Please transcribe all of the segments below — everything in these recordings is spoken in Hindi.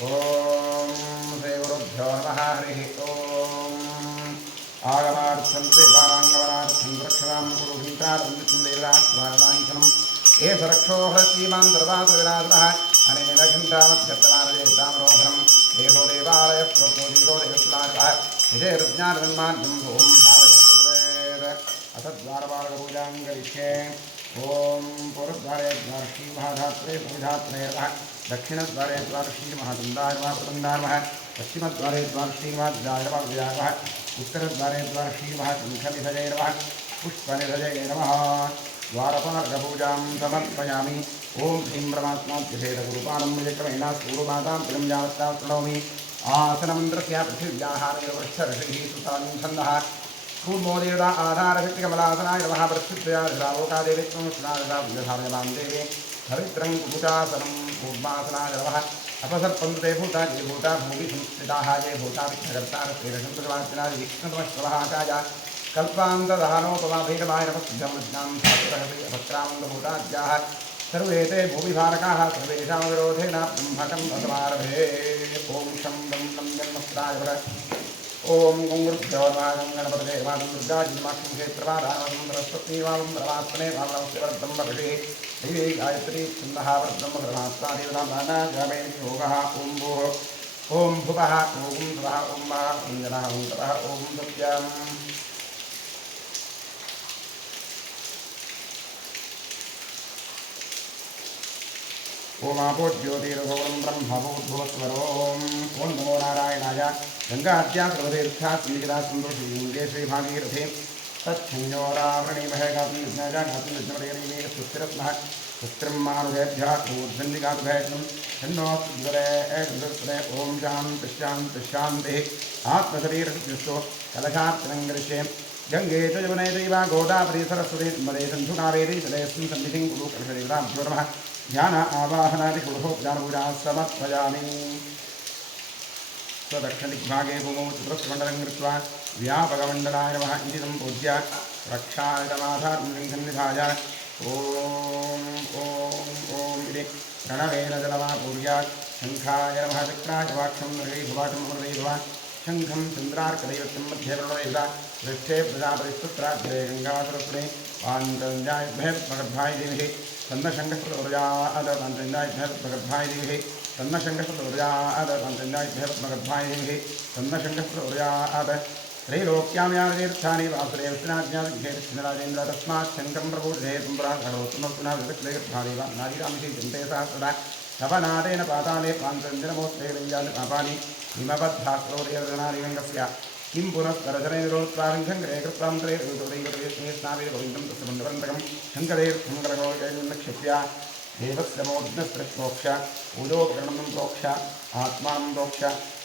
ओम श्री गुरुभ्यो नमः हरिः ओम आगमार्थं देवानाङ्गमनार्थं रक्षणां कुरुभित्रारं देवराष्ट्रवारणाङ्कनं ये सुरक्षो हृश्रीमान् सर्वासुरविनाशनः अनेनघण्टामध्यर्थमानदेतामरोहरं देहो देवालयः प्रोक्तो देवो देवस्लाकः विजयरुज्ञाननिर्माणं ओं भावयेत् असद्वारपालकपूजां करिष्ये ओम पूर्वद्वारे द्वारशी महाधात्रे भूधात्रे दक्षिणद्वारे द्वारशी महातुण्डाय नमः प्रतुण्डाय नमः पश्चिमद्वारे द्वारशी महाद्वाय नमः विजयाय नमः उत्तरद्वारे द्वारशी महाशङ्खनिधये नमः पुष्पनिधये नमः द्वारपालकपूजां समर्पयामि ओं ह्रीं परमात्माभ्यसेदगुरुपानं विजक्रमेण सूर्यमातां पिलं यावत्तां प्रणौमि आसनमन्त्रस्य पृथिव्याः वृक्षऋषिः सुतानि छन्दः कूर्मोदेवता आधारशक्तिकमलासनाय नमः पृथ्व्यालोकादेवी त्वं स्नाधारयमां देवी हरित्रं कुमुचासनं कूर्मासनाय नमः अपसर्पन्तु ते भूता ये भूता भूमि संस्थिताः ये भूता विघ्नकर्तारस्तेरसन्तुवाचिनादि विष्णुतमश्वभाकाय कल्पान्तदहनोपमाभैरवाय नमः सिद्धमज्ञां शास्त्रहृदि अपक्रामन्दभूताद्याः सर्वे ते भूमिभारकाः सर्वेषां विरोधेन ब्रह्मकं असमारभे ॐ शं दं लं जन्मस्ताय ओम गुरुभ्यो नमः गणपतये नमः दुर्गाजिन्माक्षं क्षेत्रपादानं सरस्वती वां परमात्मने नमस्ते ब्रह्मऋषिः देवी गायत्री छन्दः ब्रह्म परमात्मा देवता गामे योगः ओम भूः ओम भुवः ओम स्वः ओम महः ओम जनः ओम तपः ओम सत्यम् ओमापो ज्योतिर्भुवनं ब्रह्मभूर्भुवस्वरो ओम नमो नारायणाय गंगाद्या सर्वतीर्था संविदा सुन्दरशिलिङ्गे श्रीभागीरथे तच्छञ्जोरावृणीमहे गातुं विज्ञाजागातुं विज्ञमरेणीमे सुस्थिरस्मः सुस्थिरं मानुषेभ्यः ऊर्ध्वन्दिगातुभयं छन्नोऽस्मरे ॐ शान्तिः आत्मशरीरस्यो कलशात्तरङ्गरिष्ये गंगे च यमुने चैव गोदावरी सरस्वती नर्मदे सिन्धु कावेरी जलेऽस्मिन् सन्निधिं कुरु कलशदेवताभ्यो नमः ध्यान आवाहनादि कुरुभोज्ञानपूजा समर्पयामि स्वदक्षिणदिग्भागे भूमौ चतुरस्रमण्डलं कृत्वा व्यापकमण्डलाय नमः इति सम्पूज्य रक्षायतमाधात्मलिङ्गन्निधाय ॐ इति प्रणवेन जलमापूर्य शङ्खाय नमः चक्राय वाक्षं नृगैभवाटं मृगैभवा शङ्खं चन्द्रार्कदैवत्यं मध्ये प्रणवेदा पृष्ठे प्रजापतिस्तुत्राग्रे गङ्गासरस्वती पाञ्चञ्जायभ्यः प्रगर्भाय देविः तन्नशङ्कस्प्रदुर्जादपञ्चञ्जायभ्यः प्रगर्भाय देविः तन्नशङ्कस्प्रदुर्जाद पञ्चञ्जायभ्यः प्रगर्भाय देविः तन्नशङ्कस्प्रदुर्जाद त्रैलोक्यां यावतीर्थानि वासुदेव विष्णुराज्ञादिघेरश्चन्द्राजेन्द्र तस्मात् शङ्कं प्रबोधे सम्प्राङ्गणोत्तमपुनः नारीरामिषे चिन्ते सहस्रदा तपनादेन पाताले पाञ्चञ्जनमोत्रेलञ्जानि पापानि हिमबद्धास्त्रोदयर्जनादिगङ्गस्य किं पुनस्तरजनैरोत्प्राङ्घङ्करे कृत्वान्तरे स्नाविर्गोविन्दं तस्य बन्धवन्तकं शङ्करेर्शङ्करगोविन्दक्षिप्य देवस्य मोद्नस्त्रिप्रोक्ष पूजोपकरणं प्रोक्ष आत्मानं प्रोक्ष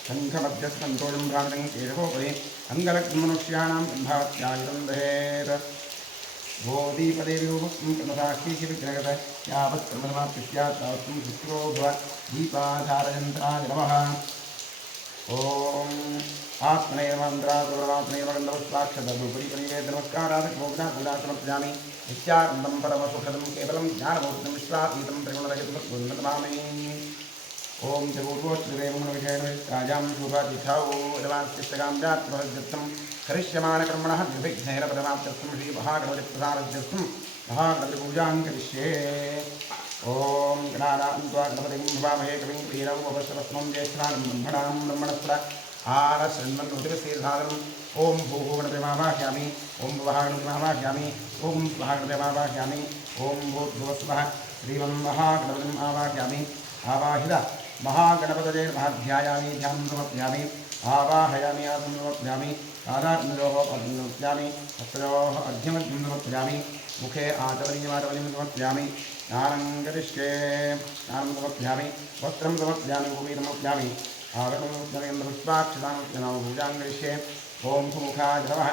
शङ्खमध्यस्कन्धोजं भ्रामणं केशवोपरि अङ्गलग्मनुष्याणां ब्रह्मात्यायुधं दहेत् गोदीपदेव्योपसाक्षीविग्रहत यावत् क्रमसमाप्तिस्यात् तावत्तं शुक्रो भव दीपाधारयन्त्राय नमः ओम आत्मने मंत्रात्मने गंधवस्वाक्षतोपरि परिवेद नमस्कारात् भोगना पूजा समर्पयामि नित्यानन्दं परमसुखदं केवलं ज्ञानमूर्तिं विश्वातीतं त्रिगुणरहितं नमामि ओम जगूर्वोच्चदेवं राजां शुभातिथौ इदवास्तिष्ठगां जात्महद्यर्थं करिष्यमाणकर्मणः निर्विघ्नेन परमाप्त्यर्थं श्रीमहागणपतिप्रसादत्यर्थं महागणपतिपूजां करिष्ये ओम गणानान्त्वा गणपतिं भवामहे कविं प्रीणं वपस्तवस्मं ज्येष्ठानं ब्रह्मणस्पद आनशृण्वन्नोतिरस्येधारणम् ओम भूः गणपतिमावाह्यामि ओम भुवः गणपतिमावाह्यामि ओम स्वः गणपतिमावाह्यामि ओम भूर्भुवस्वः श्रीमं महागणपतिम् आवाह्यामि आवाहित महागणपतये नमः ध्यायामि ध्यानं समर्पयामि आवाहयामि आसनं समर्पयामि आधात्मयोः पदं समर्पयामि हस्तयोः अर्घ्यमर्घ्यं समर्पयामि मुखे आचमनीयमाचमनीं समर्पयामि स्नानं करिष्ये स्नानं समर्पयामि वस्त्रं समर्पयामि भूमिं समर्पयामि आगतं पुष्पाक्षतां पूजां करिष्ये ओं सुमुखाय नमः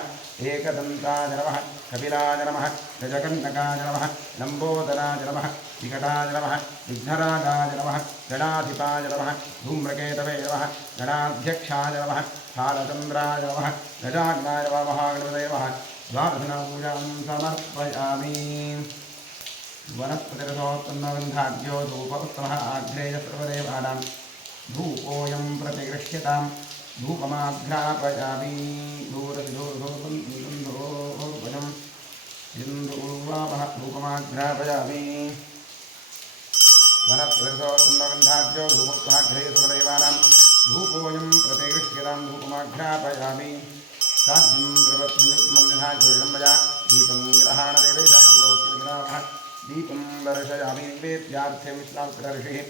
एकदन्ताय नमः कपिलाय नमः गजकर्णकाय नमः लम्बोदराय नमः विकटाय नमः विघ्नराजाय नमः गणाधिपाय नमः धूम्रकेतवे नमः गणाध्यक्षाय नमः फालचन्द्राय नमः गजाग्नाय नमः महागणपतये नमः द्वादशपूजां समर्पयामि वनस्पतिरसोत्पन्नगन्धाढ्यो धूपोत्तमः आघ्रेय सर्वदेवानां धूपोऽयं प्रतिगृह्यतां धूपमाघ्रापयामि धूरधिधोर्धोर्बन्धोर्भजम् इन्दुर्वापः धूपमाघ्रापयामि वनत्वरसोत्तमगन्धाढ्यो धूपोत्साघ्रे सर्वदेवानां धूपोऽयं प्रतिगृह्यतां धूपमाघ्रापयामि साध्यं त्रिवत्संयुक्तमन्यथाज्योतिर्मया दीपं ग्रहाणदेवेशाः दीपं दर्शयामि निवेद्यार्थे विश्वामित्रऋषिः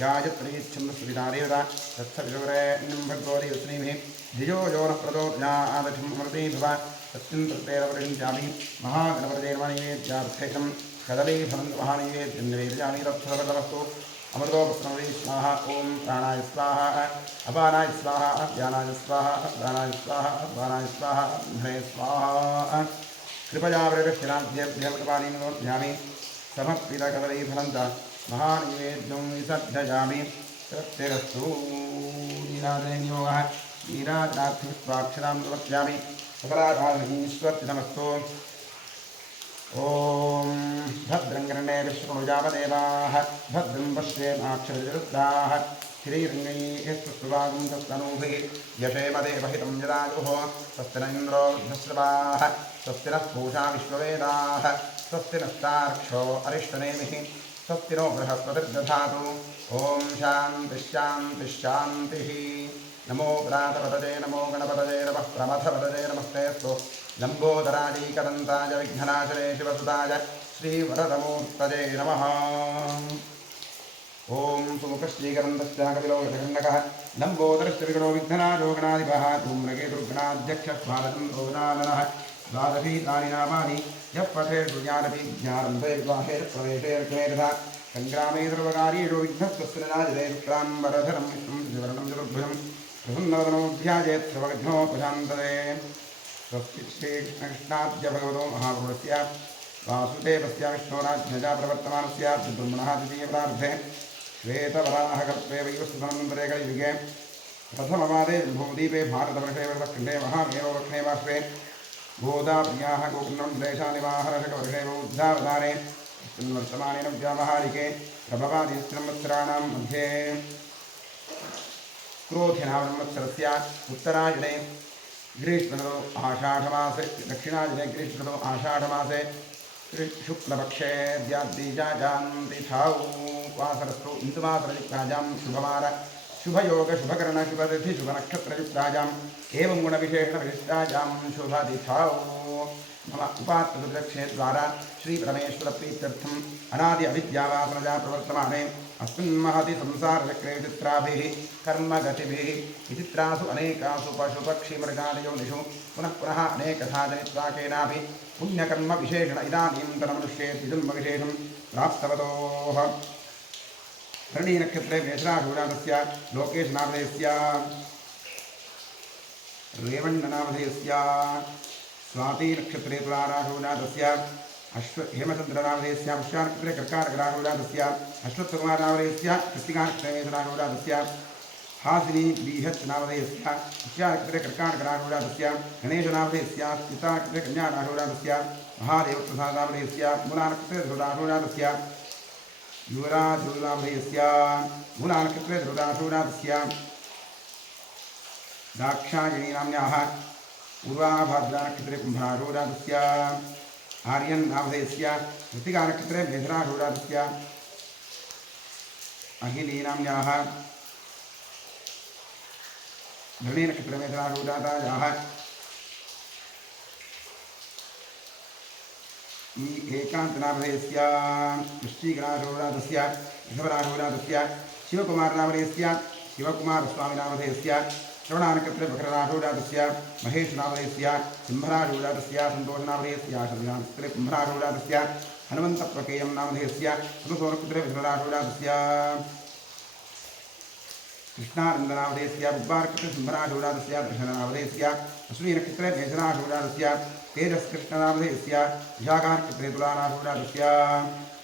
गायत्रीच्छन्दस्वितादेवता तत्सविशुरेण्यं भगवतीवस्नीभिः धियो यो नः प्रचोदयादधिं अमृते भव सत्यं तत्तेरवरिञ्चामि महागणपतिर्मनिवेद्यार्थेकं कदलीफलं महानिवेद्यं निवेदयामि तत्सर्वतमस्तु अमृतोपस्मवे स्वाहा ॐ प्राणाय स्वाहा अपानाय स्वाहा ज्ञानाय स्वाहा दानाय स्वाहा बाणाय स्वाहा धने स्वाहा कृपया वृक्षिणाभ्यभ्यमृतपानीमोध्यामि समर्पितकदलीफलं च महानिवेद्यं विसर्जयामि तत्तिरस्तु नीराजनयोगः नीराजनार्थमित्वाक्षरां प्रवर्तयामि सकलाराधनीश्वर्तिनमस्तु ॐ भद्रं कर्णेभिः शृणुयामदेवाः भद्रं पश्येमाक्षरविरुद्धाः श्रीरङ्गैः सुवागं तस्तनूभिः यशेमदेवहितं यदायुः स्वस्ति न इन्द्रो वृद्धश्रवाः स्वस्ति नः पूषा विश्ववेदाः स्वस्ति नस्तार्क्ष्यो अरिष्टनेमिः स्वस्ति नो बृहस्पतिर्दधातु ॐ शान्तिश्शान्तिश्शान्तिः नमो प्रातपतये नमो गणपतये नमः प्रमथपतये नमस्तेऽस्तु लम्बोदराजीकदन्ताय विघ्ननाशने शिवसुताय श्रीवरदमूर्तये नमः ॐ सुमुखश्रीकरन्दश्च कपिलो यशकण्डकः लम्बोदरश्च विगणो विघ्ननाशो गणाधिपः धूम्रकेतुर्गणाध्यक्षः द्वादशीतानि नामानि यः पठेषु ज्ञानपि प्रवेशेर्कमेतथा सङ्ग्रामे सर्वकार्येषु विघ्नस्तस्य नाजते शुक्लाम्बरधरं विष्णुं शिवरणं चतुर्भुजं प्रसन्नवदनोऽध्यायेत् सर्वविघ्नोपशान्तये स्वस्ति श्रीकृष्णाद्य भगवतो महापुरुषस्य वासुदेवस्य विष्णोराज्ञजा प्रवर्तमानस्य ब्रह्मणः द्वितीयप्रार्थे श्वेतवराहकल्पे वैवस्वतन्त्रे कलियुगे प्रथमवादे विभूदीपे भारतवर्षे वर्षखण्डे महामेरोरक्षणे बाष्पे गोदाप्रियाः गोकुलं क्लेशानिवाहरषकवर्षे बौद्धावतारे वर्तमानेन व्यावहारिके प्रभवादिस्त्रंवत्सराणां मध्ये क्रोधिनावसरस्य उत्तरायणे ग्रीष्मऋतौ आषाढमासे दक्षिणायने ग्रीष्मऋतौ आषाढमासे शुक्लपक्षे द्याद्दिजाजान्तिथौ वासरस्तु इन्दुमासरयुक्ताजां शुभवार शुभयोग शुभकर्ण शुभतिथि शुभनक्षत्रयुक्ताजाम् एवं गुणविशेषणविशिष्टाजां शुभतिथौ मम उपात्तदक्षे द्वारा श्रीपरमेश्वरप्रीत्यर्थम् अनादि अविद्यावासनजा प्रवर्तमाने अस्मिन् महति संसारचक्रे विचित्राभिः कर्मगतिभिः विचित्रासु अनेकासु पशुपक्षिमृगादियोनिषु पुनः पुनः अनेकथा जनित्वा केनापि पुण्यकर्मविशेषण इदानीन्तनमनुष्ये द्विजन्मविशेषं प्राप्तवतोः धरणीनक्षत्रे मेषराशूराधस्य लोकेशनामधेयस्य रेवण्णनामधेयस्य स्वातीनक्षत्रे तुलाराशूराधस्य हेमचन्द्रनामधेयस्य पुष्यानक्षत्रे कर्काटकराशूराधस्य अश्वत्थकुमारनामधेयस्य कृत्तिकानक्षत्रे मेषराशूराधस्य हासिनी बीहच्नामधेयस्य पुष्यानक्षत्रे कर्काटकराशूराधस्य गणेशनामधेयस्य चित्तानक्षत्रे कन्याराशूराधस्य महादेवप्रसादनामधेयस्य मूलानक्षत्रे धृतराशूराधस्य युवराजनामधेयस्य मूलानक्षत्रे धृतराशूराधस्य दाक्षायणीनाम्न्याः पूर्वाभाद्रानक्षत्रे कुम्भराशूराधस्य आर्यन्नामधेयस्य कृत्तिकानक्षत्रे मेषराशूराधस्य अहिलीनाम्न्याः धरणीनक्षत्रे मेषराशूराधायाः एकान्तनामधेयस्य वृश्चिकराशूराधस्य ऋषभराशूराधस्य शिवकुमारनामधेयस्य शिवकुमारस्वामिनामधेयस्य श्रवणानक्षत्रे मकरराशूराधस्य महेशनामधेयस्य सिंहराशूराधस्य सन्तोषनामधेयस्य शरणानक्षत्रे कुम्भराशूराधस्य हनुमन्तप्रकेयं नामधेयस्य सुनसोनक्षत्रे विष्णुराशूराधस्य कृष्णानन्दनामधेयस्य बुद्धानक्षत्रे सिंहराशूराधस्य दर्शननामधेयस्य अश्विनक्षत्रे मेषराशूराधस्य तेजस्कृष्णनामधेयस्य विशाखानक्षत्रे तुलाराशूराधस्य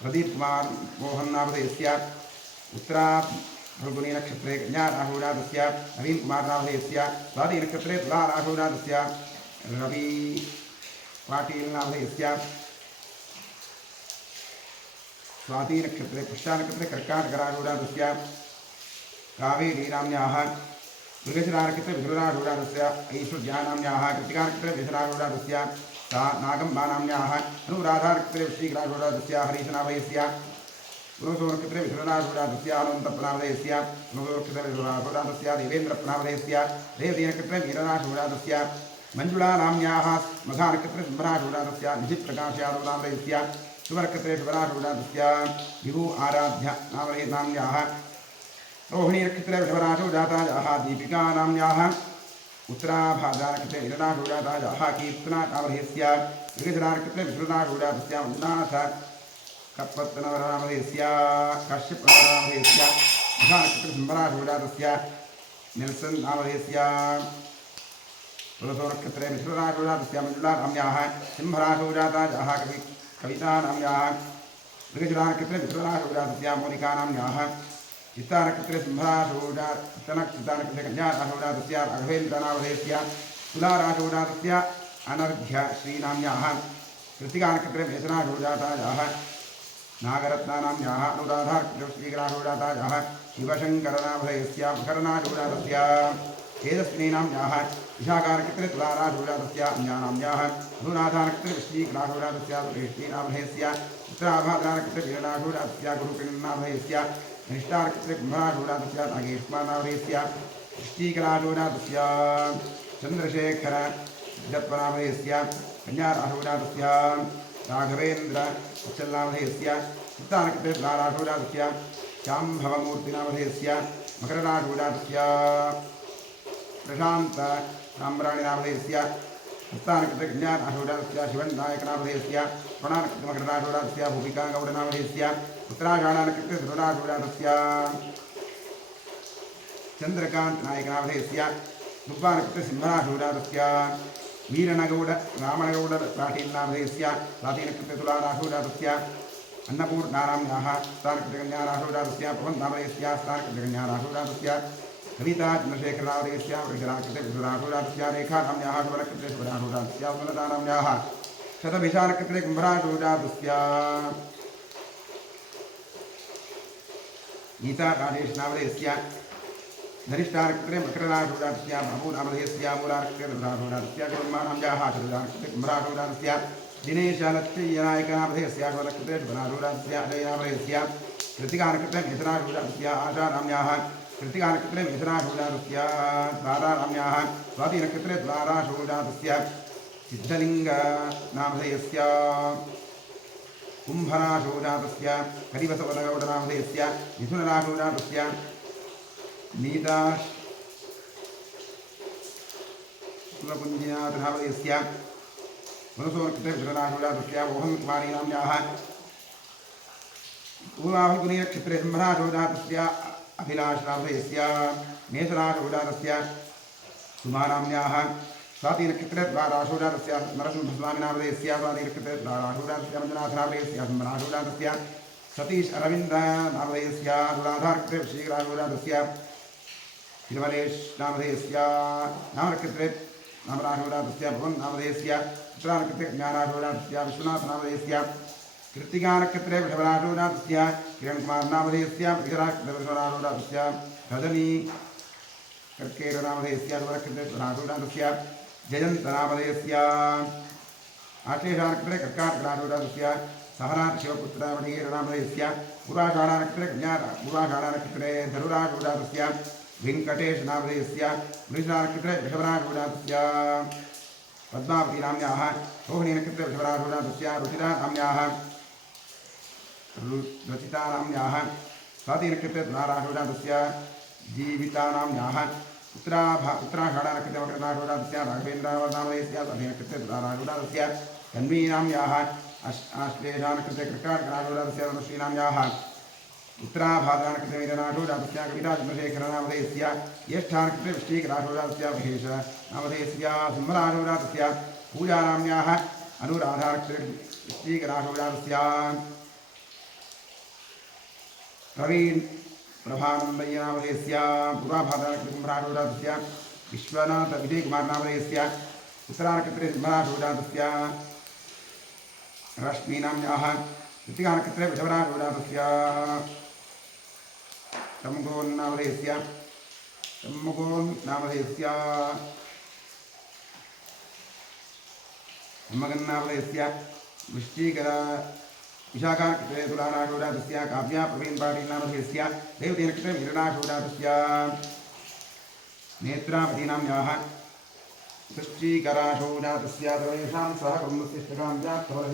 प्रदीपकुमार मोहननामधेयस्य उत्तरा फल्गुनीनक्षत्रे कन्याराशूराधस्य नवीनकुमारनामधेयस्य स्वातिनक्षत्रे तुलाराशूराधस्य रवि पाटीलनामधेयस्य स्वातिनक्षत्रे पुष्यानक्षत्रे कर्काटकराशूराधस्य कावेरीनाम्याः मृगशिरानक्षत्रे विधुरारूढादस्य ऐश्वर्यानाम्याः कृतिकानक्षत्रे विधुरारूढादस्य सा नागम्बानाम्याः अनुराधानक्षत्रे वृश्चिकरारूढादस्य हरीशनाभयस्य गुरुसोनक्षत्रे विधुरारूढादस्य अनन्तप्रावदयस्य गुरुसोनक्षत्रे विधुरारूढादस्य देवेन्द्रप्रावदयस्य देवदीनक्षत्रे वीररारूढादस्य मञ्जुलानाम्याः मघानक्षत्रे सिंहरारूढादस्य निधिप्रकाशयारूढादस्य शुभनक्षत्रे शुभरारूढादस्य विभु आराध्य नामनाम्याः रोहिणी नक्षत्रे वृषभरारूढातायाः दीपिका नाम्याः उत्तराभाद्रानक्षत्रे वीररारूढातायाः कीर्तना नामधेयस्य मृगशिरानक्षत्रे विष्णुरारूढादस्य मन्नाथ कपत्तनवरामधेयस्य काश्यपरामधेयस्य मघानक्षत्रे सिंहरारूढादस्य नेल्सन् नामधेयस्य तुलसोनक्षत्रे विष्णुरारूढादस्य मञ्जुलानाम्याः सिंहरारूढातायाः कवितानाम्याः मृगशिरानक्षत्रे विष्णुरारूढादस्य मोनिकानाम्याः चित्तानक्षत्रे सिंहरारूढाचित्तानक्षत्रे कन्यारारूढादस्य राघवेन्द्रनामधेयस्य तुलारारूढादस्य अनर्घ्य श्रीनाम्याः कृत्तिकानक्षत्रे मेषरारूढातायाः नागरत्नानाम्याः अनुराधानक्षत्रे श्रीकरारूढातायाः शिवशङ्करनामधेयस्य मकरनारूढादस्य तेजस्विनीनाम्याः विशाखानक्षत्रे तुलारारूढादस्य अन्यानाम्याः अनुराधानक्षत्रे वृश्चिकरारूढादस्य सुरेष्ठीनामधेयस्य उत्तराभाद्रानक्षत्रे वीररारूढादस्य गुरुकिरणामधेयस्य निष्ठानक्षत्रे कुम्भरारूढादस्य नागेश्वरनामधेयस्य वृश्चिकरारूढादस्य चन्द्रशेखर जत्वनामधेयस्य कन्यारारूढादस्य राघवेन्द्र वत्सलनामधेयस्य चित्तानक्षत्रे तुलारारूढादस्य शाम्भवमूर्तिनामधेयस्य मकररारूढादस्य प्रशान्त साम्राणिनामधेयस्य हस्तानक्षत्रे कन्यारारूढादस्य शिवन्नायकनामधेयस्य श्रवणानक्षत्रे मकररारूढादस्य भूमिकागौडनामधेयस्य उत्तराषाढानक्षत्रे ध्रुवरारूढादस्य चन्द्रकान्तनायकनामधेयस्य दुब्बानक्षत्रे सिंहरारूढादस्य वीरनगौड रामनगौड पाटीलनामधेयस्य स्वातिनक्षत्रे तुलारारूढादस्य अन्नपूर्णानाम्याः स्थानक्षत्रे कन्यारारूढादस्य पवननामधेयस्य स्थानक्षत्रे कन्यारारूढादस्य कविता चन्द्रशेखरनामधेयस्य वृषरानक्षत्रे विष्णुरारूढादस्य रेखानाम्याः शुभनक्षत्रे शुभरारूढादस्य सुमलतानाम्याः शतभिषानक्षत्रे कुम्भरारूढादस्य गीता राजेशनामधेयस्य धनिष्ठानक्षत्रे मकररारूढादस्य बाबूनामधेयस्य मूलानक्षत्रे रुद्रारूढादस्य कुर्मानाम्याः शतभिषानक्षत्रे कुम्भरारूढादस्य दिनेशलक्ष्मीनायकनामधेयस्य शुभनक्षत्रे शुभरारूढादस्य अजयनामधेयस्य कृत्तिकानक्षत्रे मेषरारूढादस्य आशानाम्याः कृत्तिकानक्षत्रे मेषरारूढादस्य द्वारानाम्याः स्वातिनक्षत्रे द्वारारूढादस्य सिद्धलिङ्गनामधेयस्य कुम्भरारूढादस्य हरिवसवनगौडनामधेयस्य मिथुनरारूढादस्य नीताशुलकुञ्जिनाथनामधेयस्य मनसोनक्षत्रे विष्णुरारूढादस्य मोहनकुमारीनाम्याः पूर्वाभिगुणीनक्षत्रे सिंहरारूढादस्य अभिलाषनामधेयस्य मेषरारूढादस्य सुमानाम्याः स्वातिनक्षत्रे द्वारारूढादस्य नरसिंहस्वामिनामधेयस्य स्वातिनक्षत्रे द्वारारूढादस्य मञ्जुनाथनामधेयस्य सिंहरारूढादस्य सतीश अरविन्दनामधेयस्य अनुराधानक्षत्रे श्रीकरारूढादस्य तिरुमलेशनामधेयस्य नामनक्षत्रे नामरारूढादस्य भवन्नामधेयस्य उत्तरानक्षत्रे ज्ञानारूढादस्य विश्वनाथनामधेयस्य कृत्तिकानक्षत्रे वृषभरारूढादस्य किरणकुमारनामधेयस्य वृषरारूढादस्य रजनी कर्केरनामधेयस्य शुभनक्षत्रे शुभरारूढादस्य जयन्तनामधेयस्य आश्लेषानक्षत्रे कर्काटकरारूढादस्य सहनाथ शिवपुत्रमणीरनामधेयस्य पूर्वाषाढानक्षत्रे पूर्वाषाढानक्षत्रे धनुरारूढादस्य वेङ्कटेशनामधेयस्य वृषरानक्षत्रे वृषभरारूढादस्य पद्मावतीनाम्याः रोहिणीनक्षत्रे वृषभरारूढादस्य रुचिरानाम्याः रचितानाम्याः स्वातिनक्षत्रे तुलारारूढादस्य जीवितानाम्याः उत्तराषाढानक्षत्रे मकररारूढादस्य राघवेन्द्रनामधेयस्य स्वातिनक्षत्रे तुलारारूढादस्य तन्वीनाम्याः आश्लेषानक्षत्रे कर्काटकरारूढादस्य धनुश्रीनाम्याः उत्तराभाद्रानक्षत्रे वीररारूढादस्य कविता चन्द्रशेखरनामधेयस्य ज्येष्ठानक्षत्रे वृश्चिकरारूढादस्य महेशनामधेयस्य सिंहरारूढादस्य पूजानाम्याः अनुराधानक्षत्रे वृश्चिकरारूढादस्य प्रवीण प्रभानन्दय्यनामधेयस्य पूर्वाभाद्रानक्षत्रे कुम्भरारूढादस्य विश्वनाथ विजयकुमारनामधेयस्य उत्तरानक्षत्रे सिंहरारूढादस्य रश्मीनाम्याः कृत्तिकानक्षत्रे वृषभरारूढादस्य सम्मुखोन्नामधेयस्य सम्मुखोन्नामधेयस्य सम्मगन्नामधेयस्य वृश्चिकर विशाखानक्षत्रे तुलानाशोजातस्य काव्या प्रवीण पाटील नामधेयस्य रेवती नक्षत्रे मीननाशोजातस्य नेत्रावतीनां याः वृश्चिकराशोजातस्य सर्वेषां सह कुटुम्बस्य इष्टकाम्यार्थं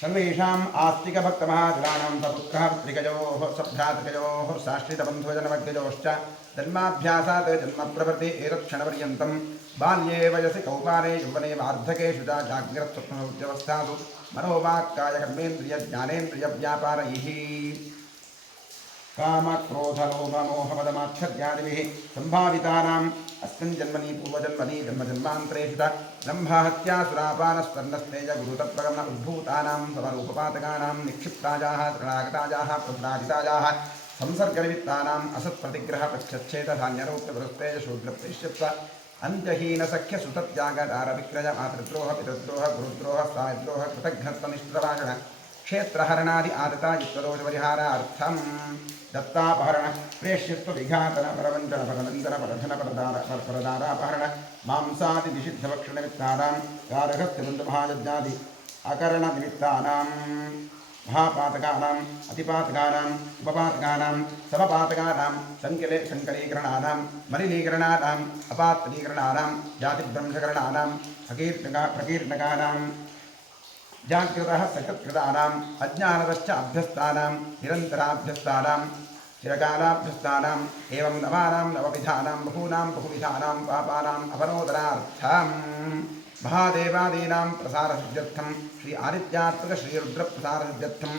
सर्वेषाम् आस्तिकभक्तमहाजनानां सपुत्रः पुत्रिकयोः सभ्रातृकयोः साश्रितबन्धुजनमग्गजोश्च जन्माभ्यासात् जन्मप्रवृत्ति एतत्क्षणपर्यन्तं बाल्ये वयसि कौमारे यौवने वार्धकेषु च जाग्रत्स्वप्नोद्यवस्थासु मनोवाक्कायकर्मेन्द्रियज्ञानेन्द्रियव्यापारैः कामक्रोधलोभमोहमदमाच्छर्यादिभिः सम्भावितानाम् अस्मिन् जन्मनि पूर्वजन्मनि जन्मजन्मान्तरेषु च ब्रह्महत्यासुरापानस्वर्णस्तेज गुरुतत्त्वगमन उद्भूतानां समरूपपातकानां निक्षिप्तायाः शरणागतायाः प्रभ्राजितायाः संसर्गनिमित्तानाम् असत्प्रतिग्रहप्रच्छेदधान्यरोक्तपुरस्तेज शूद्रप्रेष्यत्व अन्त्यहीनसख्यसुतत्यागदारविक्रय मातृद्रोह पितृद्रोह गुरुद्रोह स्वामिद्रोह कृतघ्नत्वनिष्ठभाषण क्षेत्रहरणादि आदता युक्तदोषपरिहारार्थं दत्तापहरण प्रेष्यत्व विघातन परवञ्चन परनन्दन परधन परदारापहरण मांसादि निषिद्धभक्षणनिमित्तानां गारहस्थ्यबन्धमहायज्ञादि अकरणनिमित्तानां महापातकानाम् अतिपातकानाम् उपपातकानां समपातकानां संकलीकरणानां मलिनीकरणानाम् अपात्रीकरणानां जातिभ्रंशकरणानाम् प्रकीर्णकानां जाग्रतः सकत्कृतानाम् अज्ञानतश्च अभ्यस्तानां निरन्तराभ्यस्तानां चिरकालाभ्यस्तानाम् एवं नवानां नवविधानां बहूनां बहुविधानां पापानाम् अपनोदनार्थं महादेवादीनां प्रसारसिद्ध्यर्थं श्री आदित्यात्मक श्रीरुद्रप्रसारसिद्ध्यर्थम्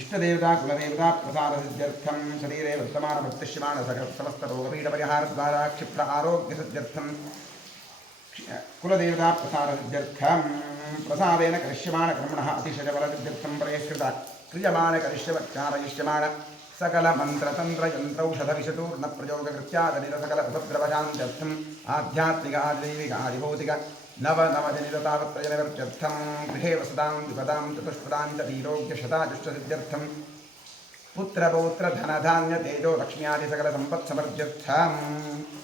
इष्टदेवता कुलदेवता प्रसारसिद्ध्यर्थं शरीरे वर्तमानभक्तिष्यमाण समस्तरोगपीडपरिहारद्वारा क्षिप्र आरोग्यसिद्ध्यर्थं कुलदेवता प्रसारसिद्ध्यर्थं प्रसादेन करिष्यमाणकर्मणः अतिशयबलसिद्ध्यर्थं परेष्कृत क्रियमाणकरिष्यवत्कारयिष्यमाण सकलमन्त्रतन्त्रयन्त्रौषधविषतूर्णप्रयोगकृत्यादनिरसकल उपद्रवशान्त्यर्थम् आध्यात्मिक आदिदैविक आदिभौतिक नवनवजनिततावत्रयनिवर्त्यर्थं गृहे वसतां विपदां चतुष्पदां च वीरोग्यशताजुष्टसिद्ध्यर्थं पुत्रपौत्रधनधान्यतेजो लक्ष्म्यादिसकलसम्पत्समृद्ध्यर्थं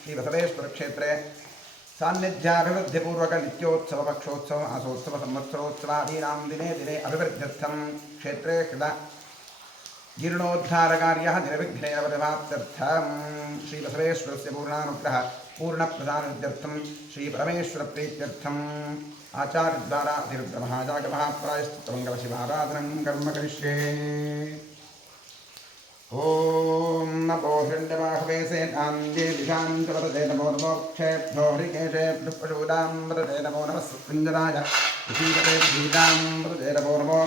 श्रीबसवेश्वरक्षेत्रे सान्निध्याभिवृद्धिपूर्वक नित्योत्सव पक्षोत्सव आसोत्सव संवत्सरोत्सवादीनां दिने दिने अभिवृद्ध्यर्थं क्षेत्रे कृत जीर्णोद्धारकार्यः निर्विघ्नेन परिभाप्त्यर्थं श्रीबसवेश्वरस्य पूर्णानुग्रह पूर्णप्रदानसिद्ध्यर्थं श्रीपरमेश्वरप्रीत्यर्थम् आचार्यद्वारा अतिरुद्रमहाजागमहाप्रायश्चित्तमङ्गलशिवाराधनं कर्म करिष्ये। ओम नमो हिरण्यवाहवे सेनान्ये दिशाञ्च वदते नमो नमोक्षेभ्यो हरिकेशेभ्यः पशूनां वदते नमो नमः सुकुञ्जराय ऋषीपते धीतां वदते नमो नमो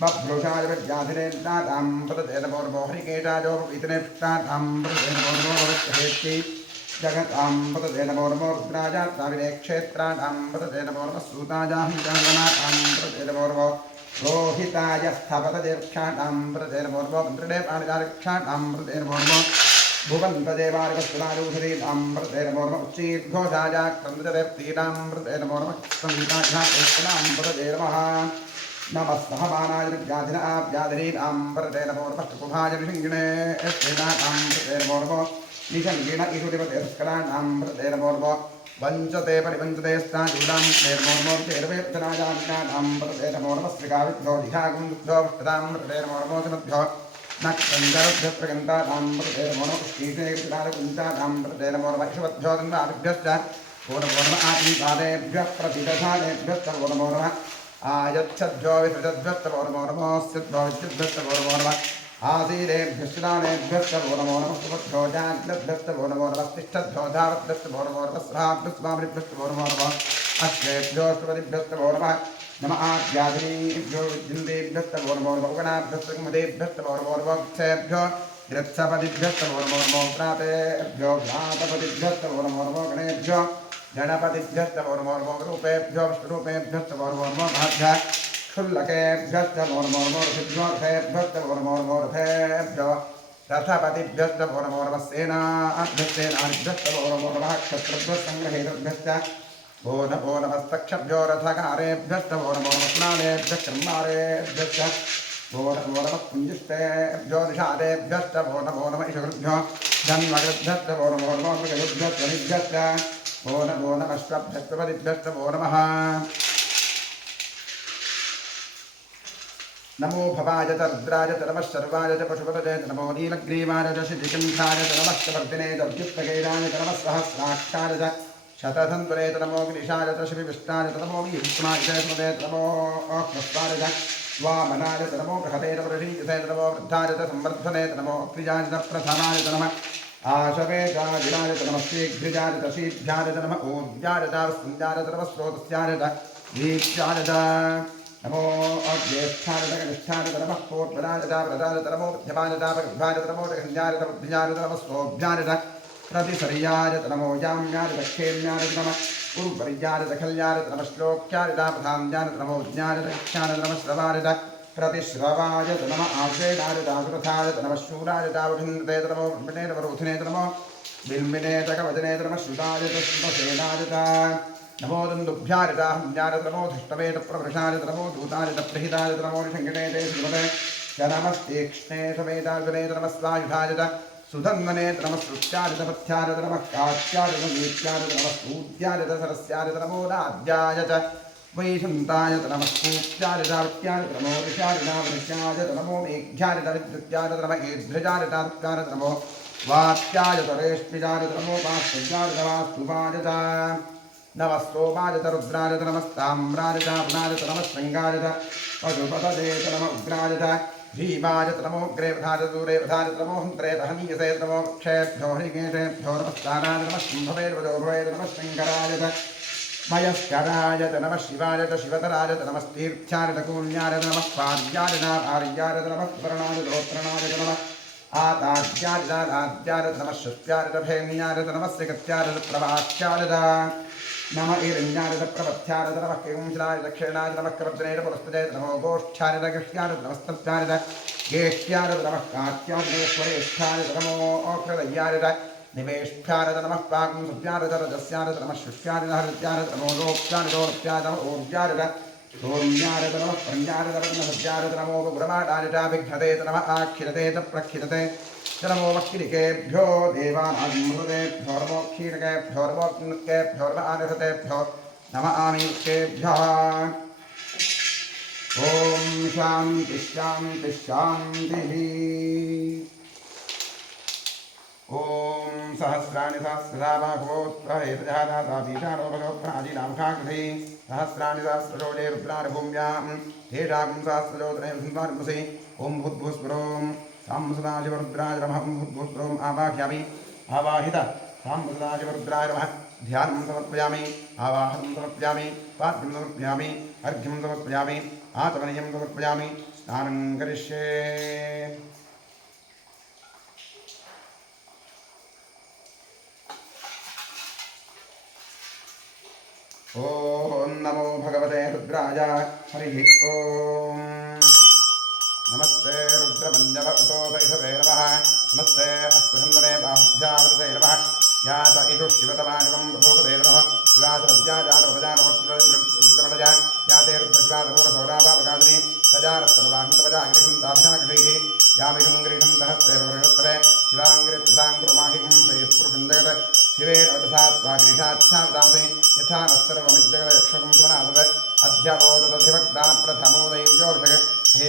बभ्रुषाय विद्याधिरेन्द्रातां वदते नमो नमो हरिकेशायोपवीतनेष्टातां वदते नमो नमो भवत्यहेत्यै जगतां वदते नमो नमो रुद्राजात्ताविने क्षेत्राणां वदते नमो नमः सूताजाहं वदते नमो नमो रोहिताय स्थपतदीर्क्षाणां वदते नमो नमो मन्त्रिणे प्राणिजारक्षाणां वदते नमो नमो भुवन्तदेवारिवस्तुनारूढरीणां वदते नमो नमः उच्चीर्घोषाय क्रन्दजदेर्तीनां वदते नमो नमः संहिताघ्नां वदते नमः नमः सहमानाय विद्याधिनाभ्याधिनीनां वदते नमो नमः कुभाय निषङ्गिणे स्त्रीणां वदते नमो नमो निषङ्गिण इषुदिवतेस्कराणां वदते नमो नमः वञ्चते परिवञ्चते स्थाजूनां नमो नमो चेर्वेत्तनाजानां वदते नमो नमः श्रीकाविभ्यो दिशागुंभ्यो वष्टदां वदते नमो नमो चमद्भ्यो नक्षत्रभ्यप्रगन्तानां वदते नमो नमः कीर्णेकृतारकुञ्चानां वदते नमो नमः इषवद्भ्यो तन्वादिभ्यश्च वो नमो नमः आत्मीपादेभ्यः प्रतिदधानेभ्यश्च वो नमो नमः आयच्छद्भ्यो विसृजद्भ्यश्च वो नमो नमः स्थिद्भ्यो विद्युद्भ्यश्च वो नमो नमः आसीदेभ्यश्चिदानेभ्यश्च वो नमो नमः सुभद्भ्यो जाग्रद्भ्यश्च वो नमो नमः तिष्ठद्भ्यो धावद्भ्यश्च वो नमो नमः स्वाहाभ्यस्वामिभ्यश्च वो नमो नमः अश्वेभ्यो श्रुपतिभ्यश्च वो नमः नमः आद्याधिनीभ्यो विद्युन्देभ्यश्च वो नमो नमः उगनाभ्यश्च कुमुदेभ्यश्च वो नमो नमः क्षेभ्यो गृत्सपतिभ्यश्च वो नमो नमः प्रातेभ्यो भ्रातपतिभ्यश्च वो नमो नमः गणेभ्यो गणपतिभ्यश्च वो नमो नमः रूपेभ्यो विष्णुरूपेभ्यश्च वो नमो नमः महाभ्यः क्षुल्लकेभ्यश्च वो नमो नमः ऋषिभ्योऽर्थेभ्यश्च वो नमो नमो रथेभ्यो रथपतिभ्यश्च वो नमो नमः सेनाभ्यश्च वो नमो नमः क्षत्रभ्यः वो नमस्तक्षभ्यो रथकारेभ्यश्च वो नमो नमः स्नानेभ्यः कर्मारेभ्यश्च पुञ्जिष्टेभ्यो निषादेभ्यश्च वो नमो नम ईशगुरुभ्यो धन्वकृभ्यश्च वो नमो नमो मृगयुभ्यश्च वो नमश्वभ्यश्च वो नमः नमो भवाय च रुद्राय च नमः सर्वाय च पशुपतये च नमो नीलग्रीवाय च शितिकण्ठाय च नमः वर्धिने च विद्युत्तगैराय च नमः सहस्राक्षाय च शतधन्वने च नमो गिरिशाय च शिविष्टाय च नमो वीरुष्माय च स्मृते च नमो कृष्णाय च वामनाय च नमो बृहते च वृषीयसे च नमो वृद्धाय च संवर्धने च नमो प्रियाय च प्रथमाय च नमः आशवे च जिनाय च नमः शीघ्रिजाय च शीघ्राय च नमः ऊर्जाय च स्कन्धाय च नमः स्रोतस्याय च दीक्षाय च नमो अज्येष्ठाय च कनिष्ठाय च नमः पूर्वदाय च व्रताय च नमो मध्यमाय च प्रगृहाय च नमो जघन्याय च बुद्धियाय च नमः सोऽभ्याय च प्रतिसर्याय च नमो याम्याय च दक्षेम्याय च नमः उर्वर्याय च खल्याय च नमः श्लोक्याय च प्रधान्याय च नमो ज्ञाय च दक्षाय च नमः श्रवाय च प्रतिश्रवाय च नमः आश्रेणाय च आकृथाय च नमः शूराय च अभिन्नते च नमो ब्रह्मणे च वरोधिने च नमो बिल्मिने च कवचने च नमः श्रुताय च श्रुतसेनाय च नमो दन्दुभ्याय च हन्याय च नमो धृष्टवे च प्रवृषाय च नमो दूताय च प्रहिताय च नमो निषङ्गिणे च श्रुते च नमस्तीक्ष्णे च वेदाग्ने च नमः स्वायुधाय च सुधन्वने च नमः श्रुत्याय च पथ्याय च नमः कात्याय च नीत्याय च नमः सूद्याय च सरस्याय च नमो नाद्याय च वैशन्ताय च नमः कूप्याय च वट्याय च नमो ऋषाय च वृष्याय च नमो मेघ्याय च विद्युत्याय च नमः ईध्रजाय च तात्काय च नमो वात्याय च रेष्मिजाय च नमो वास्तुजाय च वास्तुवाय च नमः सोमाय च रुद्राय च नमस्ताम्राय च पुनाय च नमः शृङ्गाय च पशुपतये च नमः उग्राय च भीमाय च नमो ग्रेवधाय च दूरेवधाय च नमो हन्त्रे च हनीयसे च नमो क्षेभ्यो हरिकेशेभ्यो नमस्ताराय च नमः शुम्भवे वजोभवे च नमः शङ्कराय च मयस्कराय च नमः शिवाय च शिवतराय च नमस्तीर्थ्याय च कूल्याय च नमः पार्याय च आर्याय च नमः वर्णाय च गोत्रणाय च नमः आतार्याय च आद्याय च नमः शुष्याय च भेन्याय च नमः सिकत्याय च प्रवाह्याय च नमः ईरण्याय च प्रपथ्याय च नमः केंशिलाय च दक्षिणाय च नमः कवर्जने च पुरस्पते च नमो गोष्ठ्याय च गृह्याय च नमस्तभ्याय च गेह्याय च नमः कात्याय च स्वरेष्ठाय च नमो हृदयाय च निवेष्ठ्याय च नमः पाकं सत्याय च रजस्याय च नमः शुष्याय च हृत्याय च नमो लोक्याय च दोर्त्याय च ऊर्जाय च सोम्याय च नमः प्रज्ञाय च रत्नसत्याय च नमो गुणमाटाय च विघ्नते च नमः आक्षिरते च प्रक्षिरते च नमो वक्किलिकेभ्यो देवानादिमृतेभ्यो नमो क्षीरकेभ्यो नमो किन्नकेभ्यो नमः आनिहृतेभ्यो नमः आमीर्केभ्यः ॐ शान्ति शान्ति शान्तिः ॐ सहस्राणि सहस्रधा बाहुवोऽस्त्रहेतजातापीठानो भगवत्प्राचीनामुखाकृति सहस्राणि सहस्रशोजे रुद्राणि भूम्यां तेषां सहस्रजोतनैर्भुन्वार्मसि ॐ भूद्भुस्वरों साम्सदाशिवरुद्राय नमः ॐ भूद्भुस्वरों आवाह्यामि आवाहित साम्सदाशिवरुद्राय नमः ध्यानं समर्पयामि आवाहनं समर्पयामि पाद्यं समर्पयामि अर्घ्यं समर्पयामि आचमनीयं समर्पयामि स्नानं करिष्ये ॐ नमो भगवते रुद्राय हरिः ॐ नमस्ते रुद्रमन्यव उतोदयिषवे नमः नमस्ते अस्तुहन्वने बाहुभ्यावृते नमः या च इषु शिवतमाशिवं प्रभूपते नमः शिवाचरव्याजातवजानवरुद्रमणजा या ते रुद्रशिवातपूर्वसौरापापकाशिनी सजानस्तनवाहन्तवजागिरिषन्ताभिषाक्षैः यामिषं गिरिषन्तहस्ते प्रभृतवे शिवाङ्गिरित्साङ्कुरुमाहिकं सैः पुरुषं जगत् शिवेन वचसा त्वागिरिषाच्छावतामसि यथा नः सर्वमिज्जगदयक्षकं सुमनादद अध्यवोदधिवक्ता प्रथमो दैव्योऽभिषक् हे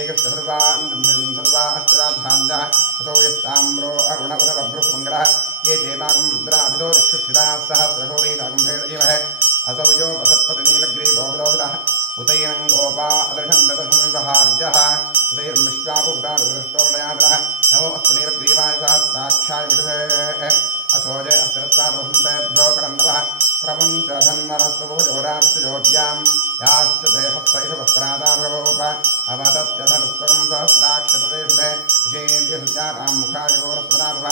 कृष्णसर्वाष्टदाभ्याञ्जः असो यस्ताम्रो अरुणपदबभ्रुसमङ्गलः ये देवागं रुद्राभिदो दिक्षुषिताः सहस्रशोभेदागं भेदयेमहे असौ यो वसत्पतिनीलग्रीवोगलोहितः उतैनं गोपा अदर्शन्ददशंसहार्यः उतैर्विश्वापुतादृष्टोदयादरः नमो अस्तु नीलग्रीवाय सहस्राक्षाय विषये अथोजे अस्त्रत्वादवसन्तेभ्यो करन्दवः प्रमुञ्च धन्वरस्तुभोजोरार्तिजोज्यां याश्च ते हस्तैषवप्रादाभगवोप अवदत्यधनुस्तकं सहस्राक्षतते शुभे विषेन्द्यसुजानां मुखायोरस्वदाभव